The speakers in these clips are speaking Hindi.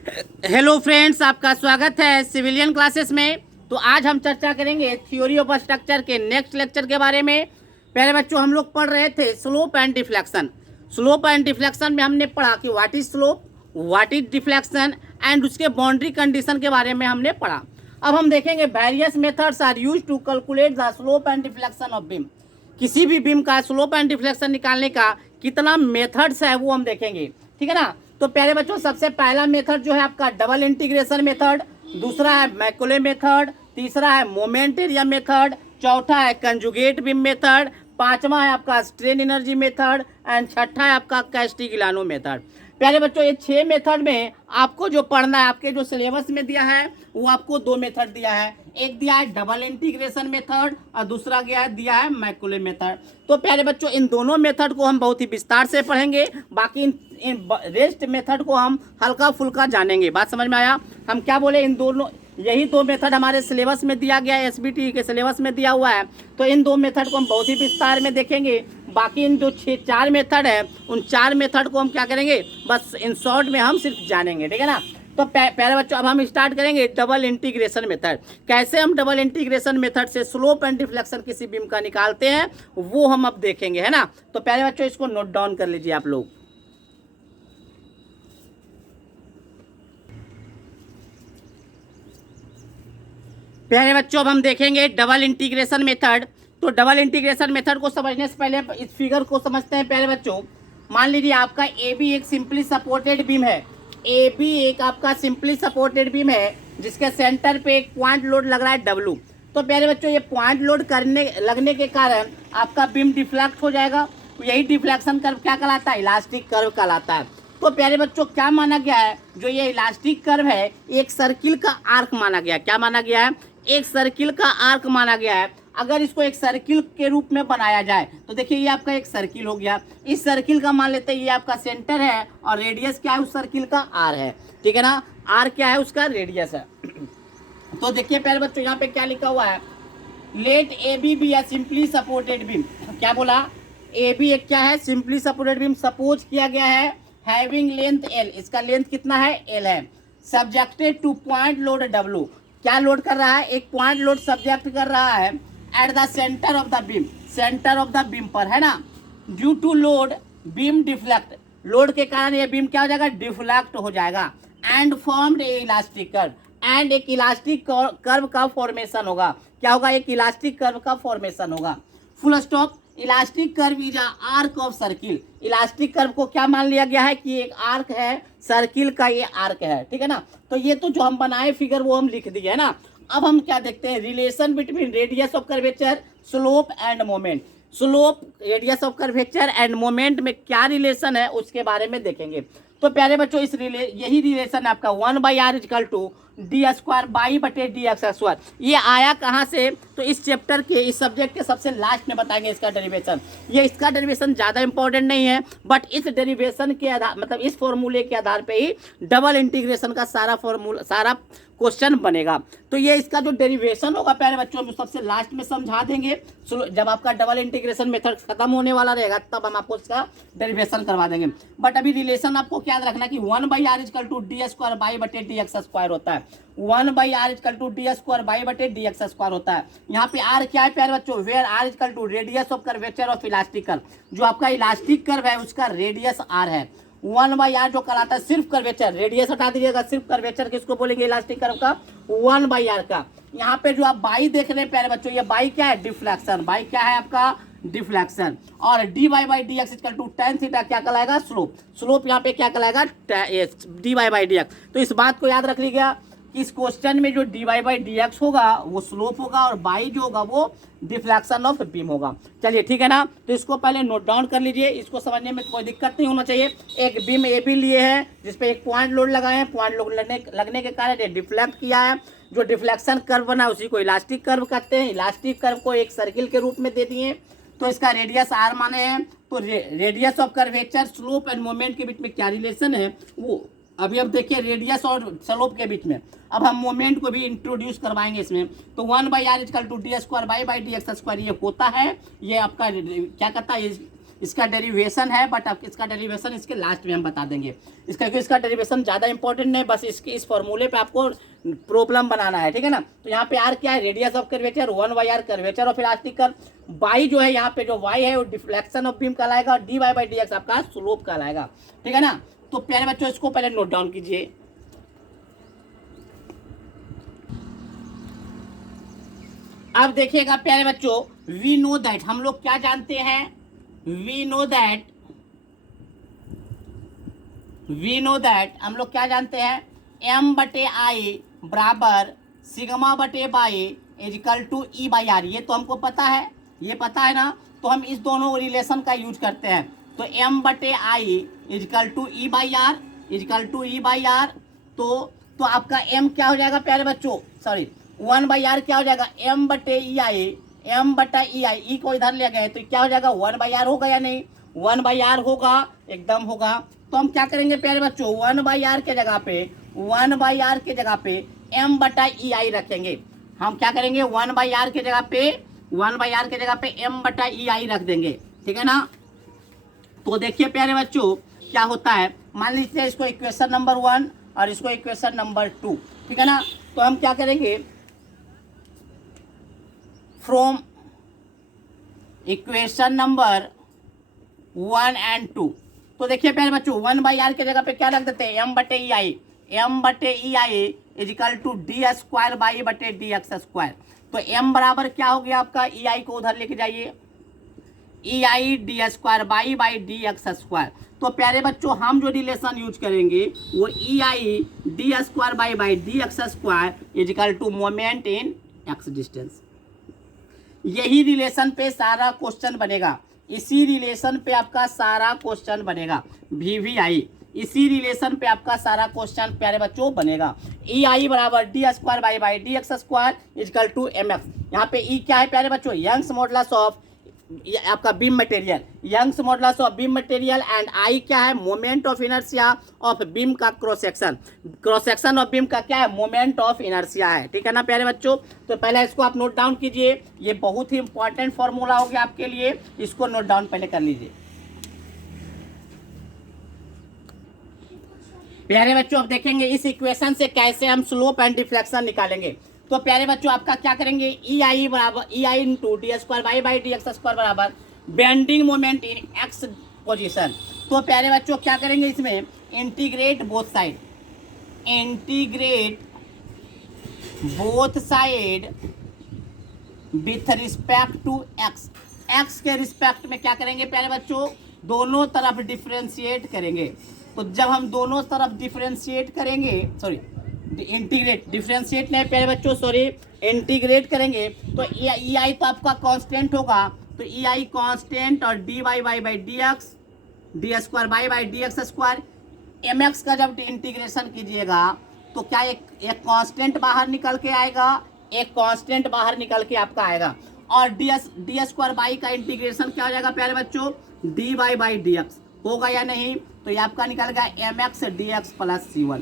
हेलो फ्रेंड्स, आपका स्वागत है सिविलियन क्लासेस में। तो आज हम चर्चा करेंगे थ्योरी ऑफ स्ट्रक्चर के नेक्स्ट लेक्चर के बारे में। पहले बच्चों हम लोग पढ़ रहे थे slope and deflection. Slope and deflection में हमने पढ़ा कि what is slope, what is deflection and उसके बाउंड्री कंडीशन के बारे में हमने पढ़ा। अब हम देखेंगे various methods are use to calculate the slope and deflection of beam. किसी भी बीम का स्लोप एंड डिफ्लेक्शन निकालने का कितना मेथड्स है वो हम देखेंगे, ठीक है ना। तो प्यारे बच्चों, सबसे पहला मेथड जो है आपका डबल इंटीग्रेशन मेथड, दूसरा है मैकुले मेथड, तीसरा है मोमेंट एरिया मेथड, चौथा है कंजुगेट बीम मेथड, पांचवा है आपका स्ट्रेन एनर्जी मेथड एंड छठा है आपका कैस्टिग्लियानो मेथड। प्यारे बच्चों, ये 6 मेथड में आपको जो पढ़ना है, आपके जो सिलेबस में दिया है वो आपको 2 मेथड दिया है। एक दिया है डबल इंटीग्रेशन मेथड और दूसरा दिया है मैकुले मेथड। तो प्यारे बच्चों, इन दोनों मेथड को हम बहुत ही विस्तार से पढ़ेंगे, बाकी इन रेस्ट मेथड को हम हल्का फुल्का जानेंगे। बात समझ में आया? हम क्या बोले, इन दोनों यही 2 मेथड हमारे सिलेबस में दिया गया है, एसबीटी के सिलेबस में दिया हुआ है। तो इन 2 मेथड को हम बहुत ही विस्तार में देखेंगे। बाकी इन जो 4 मेथड है, उन 4 मेथड को हम क्या करेंगे, बस इन शॉर्ट में हम सिर्फ जानेंगे, ठीक है ना। तो पहले बच्चों, अब हम स्टार्ट करेंगे डबल इंटीग्रेशन मेथड। कैसे हम डबल इंटीग्रेशन मेथड से स्लोप एंड डिफ्लेक्शन किसी बीम का निकालते हैं वो हम अब देखेंगे, है ना। तो पहले बच्चों इसको नोट डाउन कर लीजिए आप लोग। प्यारे बच्चों, अब हम देखेंगे डबल इंटीग्रेशन मेथड। तो डबल इंटीग्रेशन मेथड को समझने से पहले इस फिगर को समझते हैं। प्यारे बच्चों, मान लीजिए आपका ए बी एक सिंपली सपोर्टेड बीम है। ए बी एक आपका सिंपली सपोर्टेड बीम है जिसके सेंटर पे एक पॉइंट लोड लग रहा है डब्लू। तो प्यारे बच्चों, ये पॉइंट लोड लगने के कारण आपका बीम डिफ्लेक्ट हो जाएगा। यही डिफ्लेक्शन कर्व क्या कहलाता है? इलास्टिक कर्व कहलाता है। तो प्यारे बच्चों, क्या माना गया है, जो ये इलास्टिक कर्व है एक सर्किल का आर्क माना गया है। क्या माना गया है? एक सर्किल का आर्क माना गया है। अगर इसको एक सर्किल के रूप में बनाया जाए तो देखिए ये आपका एक सर्किल हो गया। इस सर्किल का मान लेते हैं ये आपका सेंटर है और रेडियस क्या है उस सर्किल का? आर है, ठीक है ना। आर क्या है? उसका रेडियस है। तो देखिए प्यारे बच्चों, यहाँ पे क्या लिखा हुआ है, let A B B A simply supported beam. क्या बोला? ए बी एक क्या है? सिंपली सपोर्टेड बीम सपोज किया गया है, हैविंग लेंथ एल। इसका लेंथ कितना है? एल है। Subjected two point load W. क्या लोड कर रहा है? एक पॉइंट लोड सब्जेक्ट कर रहा है at the centre of the beam, centre of the beam पर, है ना। Due to load beam deflect, load के कारण ये बीम क्या हो जाएगा? डिफ्लेक्ट हो जाएगा। And formed A elastic curve, and एक इलास्टिक कर्व का फॉर्मेशन होगा। क्या होगा? एक इलास्टिक कर्व का फॉर्मेशन होगा। Full stop. Elastic curve is arc of circle. Elastic curve को क्या मान लिया गया है कि एक आर्क है, सर्किल का ये आर्क है, ठीक है ना। तो ये तो जो हम बनाए फिगर वो हम लिख दिए, है ना। अब हम क्या देखते हैं, relation between radius of curvature, slope end moment. Slope, radius of curvature end moment में क्या रिलेशन है उसके बारे में देखेंगे। तो प्यारे बच्चों, यही रिलेशन है आपका 1/r equal to d square by बटे डी एक्स स्क्वायर। ये आया कहाँ से? तो इस चैप्टर के, इस सब्जेक्ट के सबसे लास्ट में बताएंगे इसका डेरिवेशन। ये इसका डेरिवेशन ज़्यादा इंपॉर्टेंट नहीं है, बट इस डेरिवेशन के आधार, मतलब इस फॉर्मूले के आधार पे ही डबल इंटीग्रेशन का सारा क्वेश्चन बनेगा। तो ये इसका जो डेरिवेशन होगा प्यारे बच्चों, हम सबसे लास्ट में समझा देंगे। जब आपका डबल इंटीग्रेशन मेथड खत्म होने वाला रहेगा तब हम आपको इसका डेरिवेशन करवा देंगे। बट अभी रिलेशन आपको याद रखना कि 1/r equal to d square by बटे डी एक्स स्क्वायर होता है। 1/r equal to d square by बटे डी एक्स स्क्वायर होता है। यहाँ पे आर क्या है प्यारे बच्चों? Where R equal to radius of curvature of elastic curve. जो आपका इलास्टिक कर्व है उसका रेडियस आर है। 1/r जो कहलाता है सिर्फ कर्वेचर, रेडियस हटा दीजिएगा, सिर्फ कर्वेचर किसको बोलेंगे? इलास्टिक कर्व का 1/r का। यहाँ पे जो आप बाई देख रहे हैं प्यारे बच्चों, ये बाई क्या है? डिफ्लेक्शन। बाई क्या है आपका? डिफ्लेक्शन। और d y by d x equal to tan theta क्या कहलाएगा? स्लोप। स्लोप यहाँ पे क्या कहलाएगा? D y by d x. तो इस बात को याद रख लीजिएगा कि इस क्वेश्चन में जो d y by d x होगा वो स्लोप होगा और बाई जो होगा वो डिफ्लेक्शन ऑफ बीम होगा। चलिए ठीक है ना। तो इसको पहले नोट डाउन कर लीजिए, इसको समझने में कोई दिक्कत नहीं होना चाहिए। एक बीम ए बी लिए है जिसपे एक पॉइंट लोड लगाए हैं, पॉइंट लोड लगने के कारण ये डिफ्लेक्ट किया है। जो डिफ्लेक्शन कर्व बना उसी को इलास्टिक कर्व कहते हैं। इलास्टिक कर्व को एक सर्किल के रूप में दे दिए, तो इसका रेडियस आर माने हैं। तो radius of curvature, slope end moment के बीच में क्या रिलेशन है वो अभी अब देखिए, रेडियस और स्लोप के बीच में। अब हम मोमेंट को भी इंट्रोड्यूस करवाएंगे इसमें। तो 1/r equal to d square by d x square ये होता है। ये आपका क्या कहता है? इसका डेरिवेशन है, बट अब इसका डेरिवेशन इसके लास्ट में हम बता देंगे। इसका डेरिवेशन ज़्यादा इंपॉर्टेंट नहीं, बस इसके इस फॉर्मूले पे आपको प्रॉब्लम बनाना है, ठीक है ना। तो यहाँ पे आर क्या है, radius of curvature, 1/r curvature of elastic curve. By जो है यहाँ पे जो वाई है वो डिफ्लेक्शन ऑफ बीम कहलाएगा, और dy बाई डी एक्स आपका स्लोप कहलाएगा, ठीक है ना। तो प्यारे बच्चों इसको पहले नोट डाउन कीजिए। अब देखिएगा प्यारे बच्चों, वी नो दैट, हम लोग क्या जानते हैं, वी नो दैट हम लोग क्या जानते हैं, m/i बराबर सिग्मा बटे by equal to E by R. ये तो हमको पता है, ये पता है ना। तो हम इस दोनों रिलेशन का यूज करते हैं। तो m/i equal to E by R, तो आपका m क्या हो जाएगा प्यारे बच्चों, सॉरी 1/r क्या हो जाएगा, m/ei ई को इधर ले गए तो क्या हो जाएगा, 1/r होगा या नहीं, 1/r होगा, एकदम होगा। तो हम क्या करेंगे प्यारे बच्चों, 1/r के जगह पे m/ei रखेंगे। हम क्या करेंगे, 1/r के जगह पे m/ei रख देंगे, ठीक है ना। तो देखिए प्यारे बच्चों क्या होता है, मान लीजिए इसको इक्वेशन नंबर 1 और इसको इक्वेशन नंबर 2, ठीक है ना। तो हम क्या करेंगे, फ्रॉम इक्वेशन नंबर 1 and 2, तो देखिए प्यारे बच्चों 1/r के जगह पे क्या रख देते हैं, m/ei is equal to d² by बटे dx²। तो m बराबर क्या हो गया आपका, ei को उधर लेके जाइए, ei d² बाई dx²। तो प्यारे बच्चों हम जो रिलेशन यूज करेंगे वो ei d² by dx² equal to moment in x distance. यही रिलेशन पे सारा क्वेश्चन बनेगा, इसी रिलेशन पे आपका सारा क्वेश्चन बनेगा, VVI इसी रिलेशन पे आपका सारा क्वेश्चन प्यारे बच्चों बनेगा। ei बराबर d² by dx² equal to mx। यहाँ पे e क्या है प्यारे बच्चों, यंग्स मॉडुलस ऑफ आपका beam material, Young's modulus of beam material, and I क्या है, moment of inertia of beam का क्रॉस सेक्शन ऑफ बीम का क्या है, मोमेंट ऑफ इनर्शिया है, ठीक है ना प्यारे बच्चों। तो पहले इसको आप नोट डाउन कीजिए, ये बहुत ही इंपॉर्टेंट फॉर्मूला हो गया आपके लिए, इसको नोट डाउन पहले कर लीजिए प्यारे बच्चों। अब देखेंगे इस इक्वेशन से कैसे हम स्लोप एंड डिफ्लेक्शन निकालेंगे। तो प्यारे बच्चों आपका क्या करेंगे, ei बराबर ei into d² by dx² बराबर bending moment in x position. तो प्यारे बच्चों क्या करेंगे, इसमें integrate both side with respect to x के रिस्पेक्ट में क्या करेंगे प्यारे बच्चों, दोनों तरफ डिफ्रेंशिएट करेंगे। तो जब हम दोनों तरफ डिफ्रेंशिएट करेंगे, सॉरी डिफ्रेंशिएट नहीं प्यारे बच्चों, सॉरी इंटीग्रेट करेंगे, तो ei तो आपका कांस्टेंट होगा, तो ei कांस्टेंट और dy by dx d² by dx²। mx का जब इंटीग्रेशन कीजिएगा तो क्या एक कांस्टेंट बाहर निकल के आएगा, एक कांस्टेंट बाहर निकल के आपका आएगा, और d² बाई का इंटीग्रेशन क्या हो जाएगा प्यारे बच्चों, dy बाई dx होगा या नहीं। तो ये आपका निकल गया mx dx प्लस c1,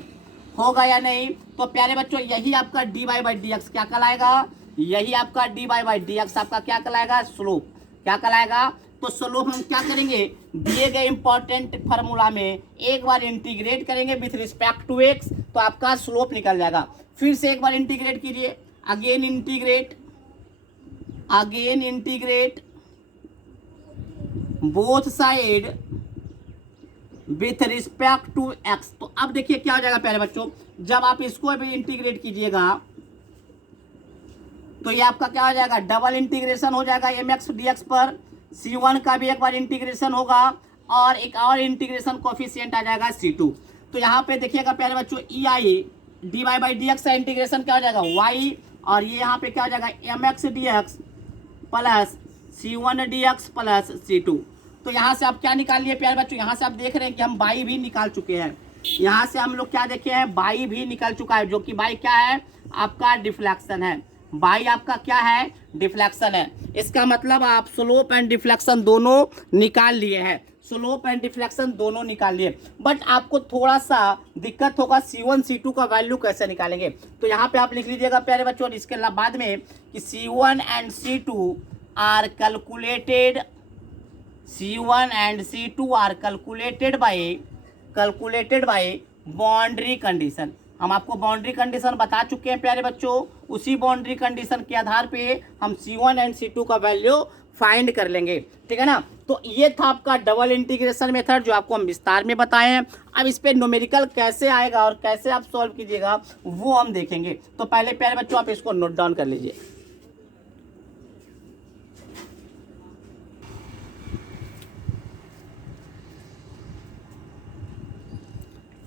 होगा या नहीं। तो प्यारे बच्चों यही आपका dy बाई dx क्या कहलाएगा, यही आपका dy बाई dx आपका क्या कहलाएगा, स्लोप क्या कहलाएगा। तो स्लोप हम क्या करेंगे, दिए गए इंपॉर्टेंट फार्मूला में एक बार इंटीग्रेट करेंगे विथ रिस्पेक्ट टू x, तो आपका स्लोप निकल जाएगा। फिर से एक बार इंटीग्रेट कीजिए, again integrate both side with respect to x। तो अब देखिए क्या हो जाएगा प्यारे बच्चों, जब आप इसको भी इंटीग्रेट कीजिएगा तो ये आपका क्या हो जाएगा, डबल इंटीग्रेशन हो जाएगा mx dx पर, c1 का भी एक बार इंटीग्रेशन होगा, और एक और इंटीग्रेशन कोफिशिएंट आ जाएगा c2। तो यहाँ पे देखिएगा प्यारे बच्चों ei dy बाई dx का इंटीग्रेशन क्या हो जाएगा y, और ये यहाँ पे क्या हो जाएगा mx dx plus c1 dx plus c2। तो यहाँ से आप क्या निकाल लिए प्यारे बच्चों, यहाँ से आप देख रहे हैं कि हम बाई भी निकाल चुके हैं, यहाँ से हम लोग क्या देखे हैं, बाई भी निकल चुका है, जो कि बाई क्या है, आपका डिफ्लेक्शन है, बाई आपका क्या है, डिफ्लेक्शन है। इसका मतलब आप स्लोप एंड डिफ्लेक्शन दोनों निकाल लिए हैं, स्लोप एंड डिफ्लेक्शन दोनों निकाल लिए। बट आपको थोड़ा सा दिक्कत होगा c1 c2 का वैल्यू कैसे निकालेंगे। तो यहाँ पे आप लिख लीजिएगा प्यारे बच्चों, इसके बाद में कि c1 and c2 are calculated C1 and C2 are calculated by boundary condition. हम आपको बाउंड्री कंडीशन बता चुके हैं प्यारे बच्चों, उसी बाउंड्री कंडीशन के आधार पे हम C1 एंड C2 का वैल्यू फाइंड कर लेंगे, ठीक है ना। तो ये था आपका डबल इंटीग्रेशन मेथड जो आपको हम विस्तार में बताए हैं। अब इस पे न्यूमेरिकल कैसे आएगा और कैसे आप सॉल्व कीजिएगा वो हम देखेंगे। तो पहले प्यारे बच्चों आप इसको नोट डाउन कर लीजिए।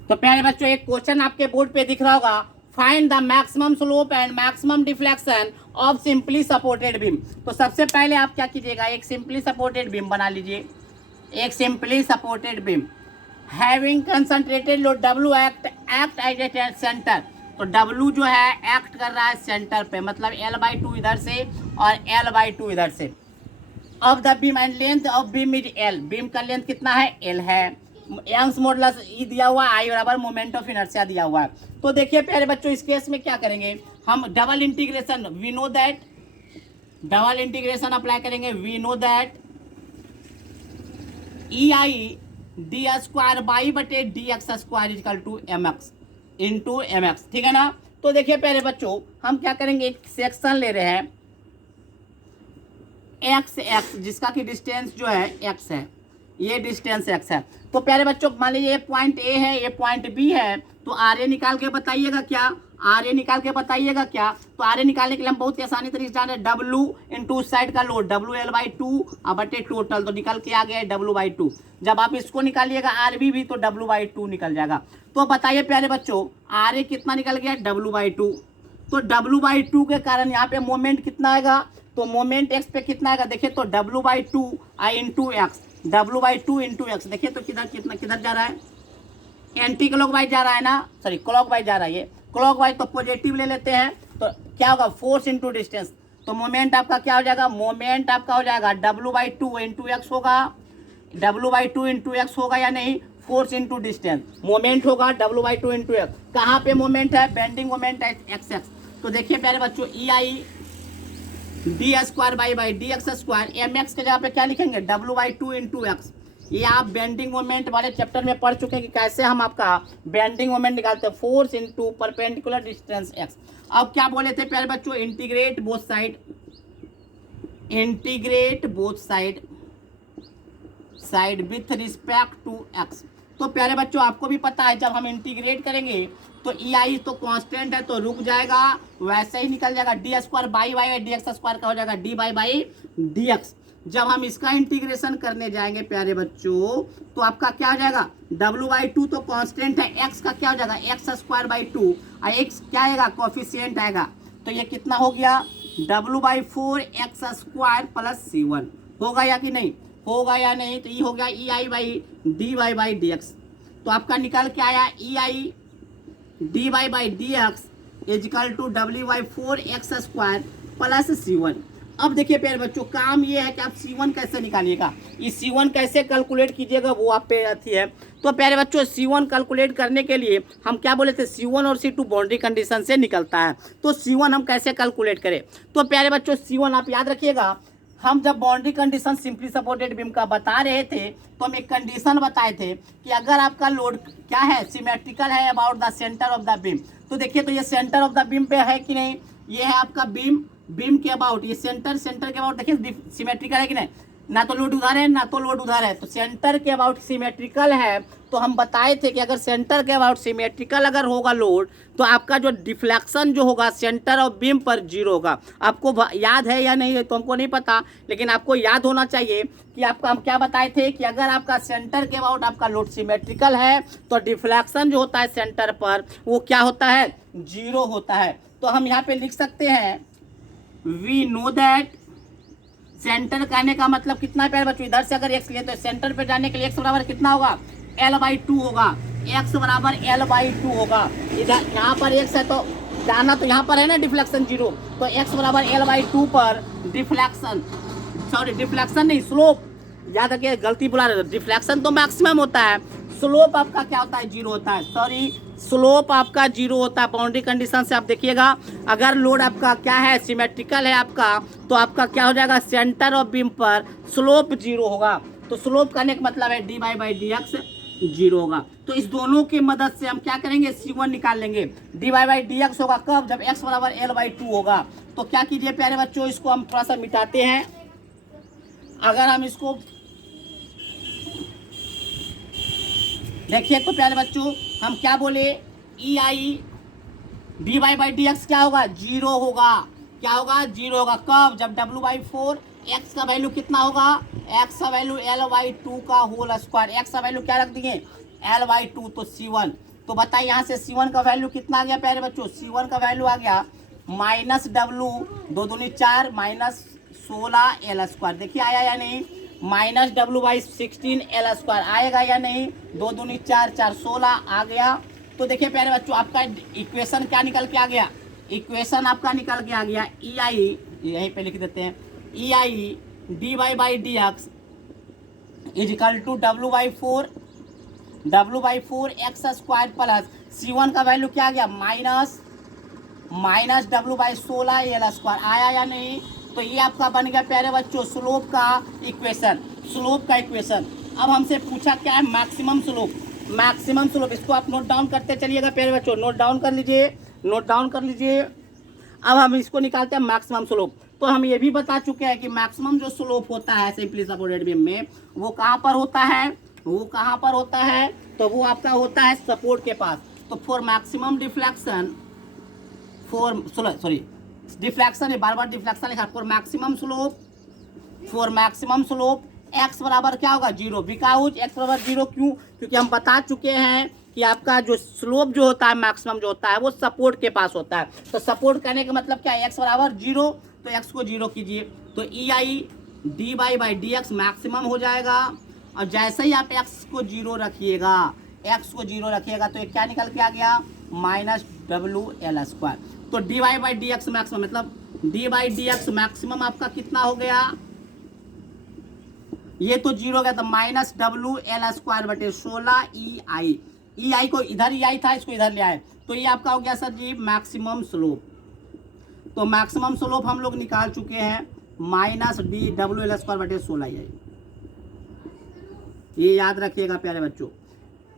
तो प्यारे बच्चों एक क्वेश्चन आपके बोर्ड पे दिख रहा होगा, find the maximum slope and maximum deflection of simply supported beam. तो सबसे पहले आप क्या कीजिएगा, एक सिंपली सपोर्टेड बीम बना लीजिए, एक simply supported beam having concentrated load W act as a centre. तो W जो है एक्ट कर रहा है सेंटर पे, मतलब L/2 इधर से और L/2 इधर से। Of the beam and length of beam is L, beam का लेंथ कितना है, L है। यंग्स मॉडुलस E दिया हुआ है, I बराबर मोमेंट ऑफ इनर्शिया दिया हुआ है। तो देखिए प्यारे बच्चों इस केस में क्या करेंगे, हम double integration we know that, double integration apply करेंगे, we know that EI d² by बटे dx² equal to mx into mx, ठीक है ना। तो देखिए प्यारे बच्चों हम क्या करेंगे, एक सेक्शन ले रहे हैं x जिसका कि डिस्टेंस जो है x है, ये डिस्टेंस x है। तो प्यारे बच्चों मान लीजिए ये पॉइंट A है, ये पॉइंट B है, तो RA निकाल के बताइएगा क्या, RA निकाल के बताइएगा क्या। तो RA निकालने के लिए हम बहुत ही आसानी तरीके से जान रहे हैं, W इंटू उस साइड का लोड WL/2 और बटे टोटल, तो निकल के आ गया W/2। जब आप इसको निकालिएगा RB भी तो W/2 निकल जाएगा। तो बताइए प्यारे बच्चों RA कितना निकल गया, W/2। तो W/2 के कारण यहाँ पे मोमेंट कितना आएगा, तो मोमेंट x पे कितना आएगा, देखिए तो W/2 into x, W/2 into x. देखिए तो किधर जा रहा है, एंटी क्लॉकवाइज जा रहा है ना, सॉरी क्लॉकवाइज जा रहा है, ये क्लॉकवाइज तो पॉजिटिव ले लेते हैं। तो क्या होगा, फोर्स इंटू डिस्टेंस। तो मोमेंट आपका क्या हो जाएगा, मोमेंट आपका हो जाएगा W/2 इंटू एक्स होगा, W/2 इंटू एक्स होगा या नहीं, फोर्स इंटू डिस्टेंस, मोमेंट होगा W/2 इंटू एक्स। कहाँ पे मोमेंट है, बेंडिंग मोमेंट है x। तो देखिए प्यारे बच्चों EI d² by dx², mx के जगह पे क्या लिखेंगे, W/2 इंटू एक्स। ये आप बेंडिंग मोमेंट वाले चैप्टर में पढ़ चुके हैं कि कैसे हम आपका बेंडिंग मोमेंट निकालते हैं, force into perpendicular distance x। अब क्या बोले थे प्यारे बच्चों, integrate both side with respect to x। तो प्यारे बच्चों आपको भी पता है जब हम इंटीग्रेट करेंगे तो EI तो कांस्टेंट है तो रुक जाएगा, वैसे ही निकल जाएगा, d² बाई dx² का हो जाएगा d/dx। जब हम इसका इंटीग्रेशन करने जाएंगे प्यारे बच्चों तो आपका क्या हो जाएगा, W/2 तो कांस्टेंट है, x का क्या हो जाएगा x²/2 और x क्या आएगा, कोफिशिएंट आएगा। तो ये कितना हो गया, W/4 x² प्लस C1 होगा या कि नहीं, होगा या नहीं। तो ये हो गया EI बाई dy/dx। तो आपका निकल के आया EI dy/dx is equal to W/4 x² plus C1। अब देखिए प्यारे बच्चों काम ये है कि आप C1 कैसे निकालिएगा, ये C1 कैसे कैलकुलेट कीजिएगा वो आप पे आती है। तो प्यारे बच्चों C1 कैलकुलेट करने के लिए हम क्या बोले थे, C1 और C2 बाउंड्री कंडीशन से निकलता है। तो C1 हम कैसे कैलकुलेट करें, तो प्यारे बच्चों C1 आप याद रखिएगा, हम जब boundary condition simply supported beam का बता रहे थे तो हम एक कंडीशन बताए थे कि अगर आपका लोड क्या है, सिमेट्रिकल है about the centre of the beam. तो देखिए तो ये सेंटर ऑफ द बीम पे है कि नहीं, ये है आपका बीम के अबाउट, ये सेंटर के अबाउट देखिए सिमेट्रिकल है कि नहीं, ना तो लोड उधर है ना तो लोड उधर है, तो सेंटर के अबाउट सिमेट्रिकल है। तो हम बताए थे कि अगर सेंटर के अबाउट सिमेट्रिकल अगर होगा लोड तो आपका जो डिफ्लेक्शन जो होगा सेंटर ऑफ बीम पर 0 होगा। आपको याद है या नहीं है तो हमको नहीं पता, लेकिन आपको याद होना चाहिए कि आपका हम क्या बताए थे कि अगर आपका सेंटर के अबाउट आपका लोड सिमेट्रिकल है तो डिफ्लेक्शन जो होता है सेंटर पर वो क्या होता है, 0 होता है। तो हम यहाँ पे लिख सकते हैं वी नो दैट, सेंटर कहने का मतलब कितना है प्यारे बच्चों, इधर से अगर x लिए तो सेंटर पे जाने के लिए x बराबर कितना होगा, L/2 होगा, x बराबर L/2 होगा। इधर यहाँ पर x है तो जाना तो यहाँ पर है ना डिफ्लेक्शन 0, तो x बराबर L/2 पर डिफ्लेक्शन नहीं स्लोप, याद रखिए गलती बुला रहे, डिफ्लेक्शन तो मैक्सिमम होता है, स्लोप आपका क्या होता है, 0 होता है, सॉरी स्लोप आपका 0 होता है। बाउंड्री कंडीशन से आप देखिएगा अगर लोड आपका क्या है सिमेट्रिकल है आपका तो आपका क्या हो जाएगा, सेंटर ऑफ बीम पर स्लोप 0 होगा। तो स्लोप करने का मतलब है dy बाई डी एक्स 0 होगा। तो इस दोनों की मदद से हम क्या करेंगे, C1 निकाल लेंगे। dy बाई डी एक्स होगा कब, जब x बराबर L/2 होगा। तो क्या कीजिए प्यारे बच्चों, इसको हम थोड़ा सा मिटाते हैं। अगर हम इसको देखिए तो प्यारे बच्चों हम क्या बोले, EI dy by d x क्या होगा, 0 होगा। क्या होगा, 0 होगा कब, जब W/4 x का वैल्यू कितना होगा, x का वैल्यू L/2 का होल स्क्वायर। x का वैल्यू क्या रख दिए, L/2, तो C1। तो बताइए यहाँ से C1 का वैल्यू कितना आ गया प्यारे बच्चों, C1 का वैल्यू आ गया -W 2 दूनी 4 -16 L²। देखिए आया या नहीं, -W/16 L² आएगा या नहीं, 2 दूनी 4 4 16 आ गया। तो देखिए प्यारे बच्चों आपका इक्वेशन क्या निकल के आ गया, इक्वेशन आपका निकल के आ गया EI, यहीं पे लिख देते हैं, EI dy by d x is equal to W/4 x² plus C1 का वैल्यू क्या आ गया, -W/16 L² आया या नहीं। तो ये आपका बन गया प्यारे बच्चों स्लोप का इक्वेशन, स्लोप का इक्वेशन। अब हमसे पूछा क्या है, मैक्सिमम स्लोप। मैक्सिमम स्लोप इसको आप नोट डाउन करते चलिएगा प्यारे बच्चों, नोट डाउन कर लीजिए, नोट डाउन कर लीजिए। अब हम इसको निकालते हैं मैक्सिमम स्लोप। तो हम ये भी बता चुके हैं कि मैक्सिमम जो स्लोप होता है सिंपली सपोर्टेड बीम में, वो कहाँ पर होता है, वो कहाँ पर होता है, तो वो आपका होता है सपोर्ट के पास। तो for maximum deflection, deflection, bar bar deflection लिखा, फॉर मैक्सिमम स्लोप x बराबर क्या होगा, 0। बिकॉज x बराबर 0 क्यों, क्योंकि हम बता चुके हैं कि आपका जो स्लोप जो होता है मैक्सिमम जो होता है वो सपोर्ट के पास होता है। तो सपोर्ट करने का मतलब क्या है, x बराबर 0, तो x को 0 कीजिए, तो EI dy by d x maximum हो जाएगा। और जैसे ही आप x को 0 रखिएगा, x को 0 रखिएगा तो ये क्या निकल के आ गया, -WL²। तो dy by d x maximum मतलब dy by d x maximum आपका कितना हो गया, ये तो 0 हो गया, तो -WL²/16 EI। EI को इधर EI था, इसको इधर ले आए, तो ये आपका हो गया सर जी मैक्सिमम स्लोप। तो मैक्सिमम स्लोप हम लोग निकाल चुके हैं -DWL²/16 EI। ये याद रखिएगा प्यारे बच्चों,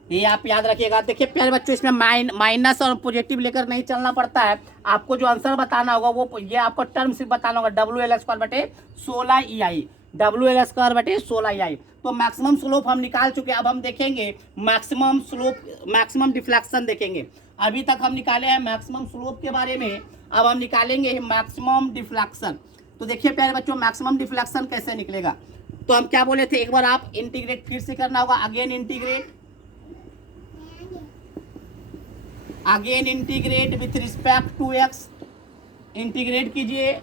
ये आप याद रखिएगा। देखिए प्यारे बच्चों इसमें माइनस और पॉजिटिव लेकर नहीं चलना पड़ता है, आपको जो आंसर बताना होगा वो ये आपको टर्म सिर्फ बताना होगा, WL²/16 EI, WL²/16 EI। तो मैक्सिमम स्लोप हम निकाल चुके हैं। अब हम देखेंगे मैक्सिमम स्लोप, मैक्सिमम डिफ्लेक्शन देखेंगे। अभी तक हम निकाले हैं मैक्सिमम स्लोप के बारे में, अब हम निकालेंगे मैक्सिमम डिफ्लेक्शन। तो देखिए प्यारे बच्चों मैक्सिमम डिफ्लेक्शन कैसे निकलेगा, तो हम क्या बोले थे, एक बार आप इंटीग्रेट फिर से करना होगा, again integrate with respect to x, integrate कीजिए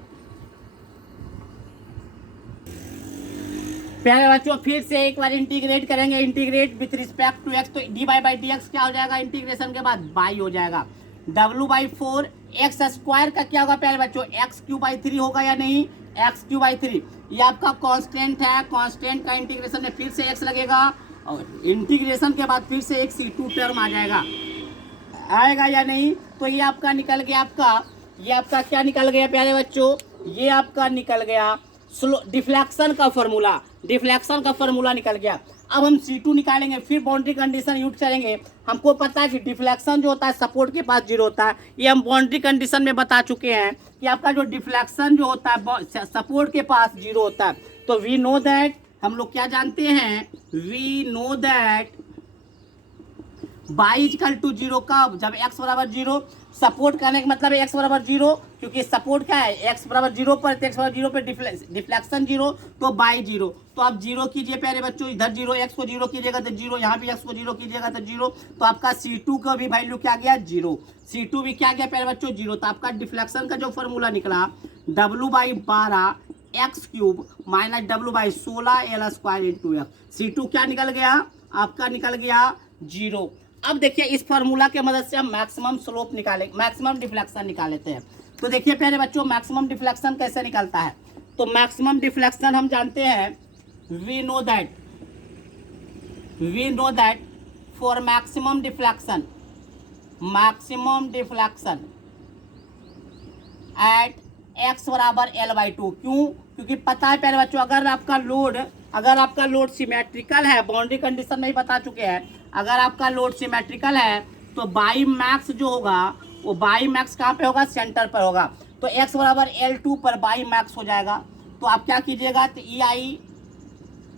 प्यारे बच्चों, फिर से एक बार इंटीग्रेट करेंगे, integrate with respect to x, तो dy बाई डी एक्स क्या हो जाएगा, इंटीग्रेशन के बाद बाई हो जाएगा। W/4 x² का क्या होगा प्यारे बच्चों, x³/3 होगा या नहीं, x³/3 ये आपका कांस्टेंट है, कांस्टेंट का इंटीग्रेशन में फिर से x लगेगा, और इंटीग्रेशन के बाद फिर से एक C2 टर्म आ जाएगा, आएगा या नहीं। तो ये आपका निकल गया, ये आपका क्या निकल गया प्यारे बच्चों, ये आपका निकल गया डिफ्लेक्शन का फॉर्मूला निकल गया। अब हम C2 निकालेंगे, फिर बाउंड्री कंडीशन यूज करेंगे। हमको पता है कि डिफ्लेक्शन जो होता है सपोर्ट के पास 0 होता है, ये हम बाउंड्री कंडीशन में बता चुके हैं कि आपका जो डिफ्लेक्शन जो होता है सपोर्ट के पास 0 होता है। तो वी नो दैट, हम लोग क्या जानते हैं, we know that y equal to 0 कब, जब x बराबर 0। सपोर्ट करने का मतलब है x बराबर 0, क्योंकि सपोर्ट क्या है, x बराबर 0 पर, x बराबर 0 पर डिफ्लेक्शन 0, तो बाई 0। तो आप 0 कीजिए प्यारे बच्चों, इधर 0, x को 0 कीजिएगा तो 0, यहाँ भी x को 0 कीजिएगा तो 0। तो आपका C2 का भी वैल्यू क्या गया, 0। C2 भी क्या गया प्यारे बच्चों, 0। तो आपका डिफ्लेक्शन का जो फॉर्मूला निकला W/12 x³ -W/16 L² × x। C2 क्या निकल गया, आपका निकल गया 0। अब देखिए इस फार्मूला के मदद से हम मैक्सिमम स्लोप निकाले, मैक्सिमम डिफ्लेक्शन निकाल लेते हैं। तो देखिए प्यारे बच्चों मैक्सिमम डिफ्लेक्शन कैसे निकलता है, तो मैक्सिमम डिफ्लेक्शन हम जानते हैं, we know that for maximum deflection at x बराबर L/2। क्यों, क्योंकि पता है प्यारे बच्चों अगर आपका लोड अगर आपका लोड सिमेट्रिकल है, बाउंड्री कंडीशन नहीं बता चुके हैं, अगर आपका लोड सिमेट्रिकल है तो बाई मैक्स जो होगा वो बाई मैक्स कहाँ पे होगा, सेंटर पर होगा। तो x बराबर L2 पर बाई मैक्स हो जाएगा। तो आप क्या कीजिएगा, तो E I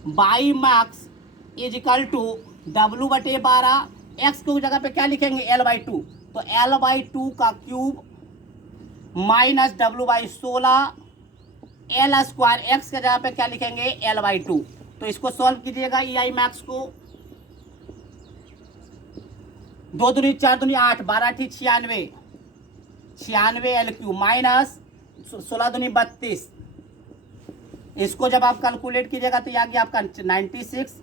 by max is equal to W/12, x की जगह पे क्या लिखेंगे, L/2, तो L/2 का cube minus W/16 L² x की जगह पे क्या लिखेंगे, L/2। तो इसको सॉल्व कीजिएगा ई आई मैक्स को, 2 दूनी 4 दूनी 8, 12 ठी 96, 96 L³ माइनस 16 दूनी 32। इसको जब आप कैलकुलेट कीजिएगा तो ये आ गया आपका 96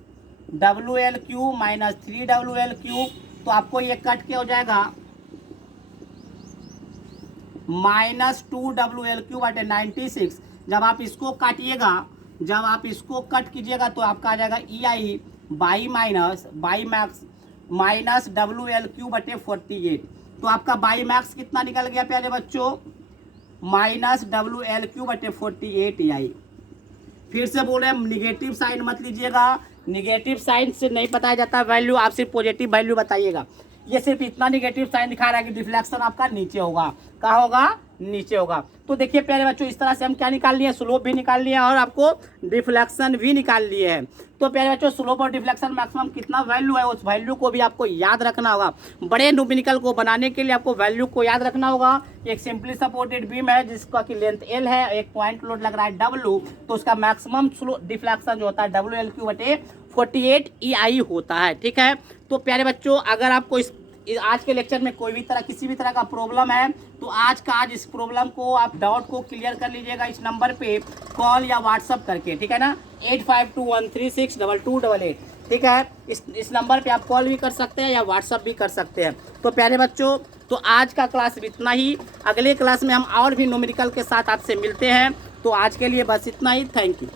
WL³ माइनस 3 WL³। तो आपको ये कट के हो जाएगा माइनस 2 WL³ बटे 96। जब आप इसको काटिएगा, जब आप इसको कट कीजिएगा तो आपका आ जाएगा ई I by max minus WL³ बटे 48। तो आपका बाई मैक्स कितना निकल गया प्यारे बच्चों, माइनस WL³ बटे 48 ई आई। फिर से बोल रहे हैं निगेटिव साइन मत लीजिएगा, निगेटिव साइन से नहीं बताया जाता वैल्यू, आप सिर्फ पॉजिटिव वैल्यू बताइएगा। ये सिर्फ इतना निगेटिव साइन दिखा रहा है कि डिफ्लेक्शन आपका नीचे होगा, कहाँ होगा, नीचे होगा। तो देखिए प्यारे बच्चों, इस तरह से हम क्या निकाल लिए, स्लोप भी निकाल लिए और आपको डिफ्लेक्शन भी निकाल लिए हैं। तो प्यारे बच्चों, स्लोप और डिफ्लेक्शन मैक्सिमम कितना वैल्यू है उस वैल्यू को भी आपको याद रखना होगा। बड़े न्यूमेरिकल को बनाने के लिए आपको वैल्यू को याद रखना होगा। एक सिंपली सपोर्टेड बीम है जिसका कि लेंथ L है, एक पॉइंट लोड लग रहा है W, तो उसका मैक्सिमम डिफ्लेक्शन जो होता है WL³ बटे 48 EI होता है। ठीक है, तो प्यारे बच्चों, अगर आपको आज के लेक्चर में कोई भी तरह किसी भी तरह का प्रॉब्लम है तो आज इस प्रॉब्लम को आप डाउट को क्लियर कर लीजिएगा इस नंबर पे कॉल या व्हाट्सअप करके, ठीक है ना, 8521362288। ठीक है, इस नंबर पे आप कॉल भी कर सकते हैं या व्हाट्सअप भी कर सकते हैं। तो प्यारे बच्चों, तो आज का क्लास इतना ही, अगले क्लास में हम और भी न्यूमेरिकल के साथ आपसे मिलते हैं। तो आज के लिए बस इतना ही, थैंक यू।